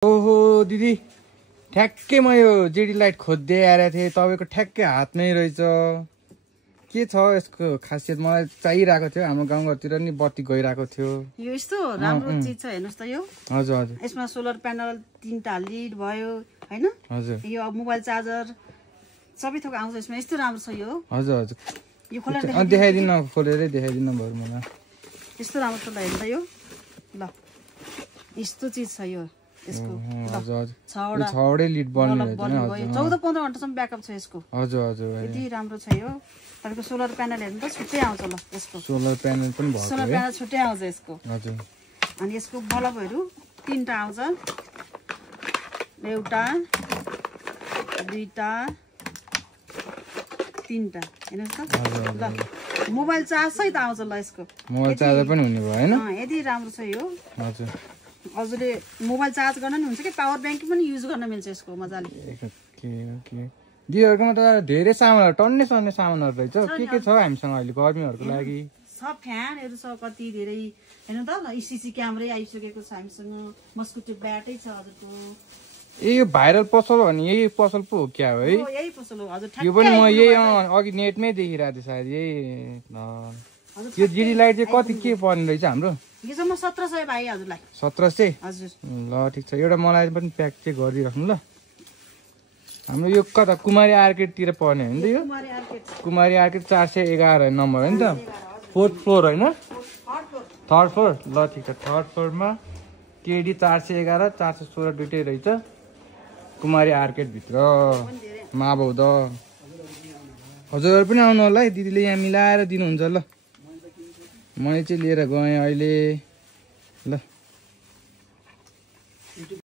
ओहो दिदी ठ्याक्कै म यो जेडी लाइट खोज्दै आएर थिएँ तपाईँको ठ्याक्कै हातमै रहेछ के छ यसको खासियत मलाई चाहिरहेको थियो हाम्रो गाउँघरतिर नि बत्ती गइरहेको थियो यो यस्तो राम्रो चीज छ हेर्नुस् त यो हजुर हजुर यसमा सोलर प्यानल 3टा लिड भयो हैन हजुर यो मोबाइल चार्जर सबै थोक आउँछ यसमा यस्तो राम्रो छ यो हजुर हजुर यो खोलेर देखाइदिनु खोलेरै देखाइदिनु भयो मलाई यस्तो राम्रो छ ल हेर्नु त यो ल यस्तो चीज छ यो यसको हजुर हजुर छवटै लिड बल्ने रहेछ नि हजुर 14-15 घण्टासम्म ब्याकअप छ यसको हजुर हजुर यति राम्रो छ यो तपाईको सोलर प्यानल हेर्नु त छुट्टै आउँछ ल यसको सोलर प्यानल पनि भयो सोलर प्यानल छुट्टै आउँछ यसको हजुर अनि यसको बल्बहरु 3टा आउँछ एउटा दुईटा 3टा हेर्नुस् त ल मोबाइल चार्ज सहित आउँछ ल यसको मोबाइल चार्जर पनि हुने भयो हैन यति राम्रो छ यो हजुर हजुरले मोबाइल चार्ज गर्न नि हुन्छ कि पावर ब्याङ्क पनि युज गर्न मिल्छ यसको मजाले दिदीहरुकोमा त धेरै सामानहरु टन्ने सामानहरु रहेछ के छ हामीसँग अहिले गर्मीहरुको लागि सब फ्यानहरु छ कति धेरै हेर्नु त इसीसी क्यामेरै आइसकेको छ हामीसँग मस्किटो ब्याटै छ हजुरको यो भाइरल पसल हो नि यही पसल पो हो क्या हो है यही पसल हो हजुर यो पनि म यही अघि नेटमै देखिरहेको थिएँ सायद यही यो जेडी लाइट चाहिँ कति के पर्ने रहेछ हाम्रो यो चाहिँ म 1700 भाइ हजुरलाई 1700 हजुर ल ठिक छ एउटा मलाई पनि प्याक चाहिँ गरिराख्नु ल हाम्रो यो कता कुमारी आर्केटतिर पर्ने हो नि त यो कुमारी आर्केट 411 नम्बर हो नि त 4th फ्लोर हैन 3rd फ्लोर ल ठिक छ 3rd फ्लोरमा केडी 411 416 दुईटै रहेछ कुमारी आर्केट भित्र माबौद हजुरहरु पनि आउनु होला है दिदीले यहाँ मिलाएर दिनुहुन्छ ल मैले चाहिँ लिएर गएँ अहिले ल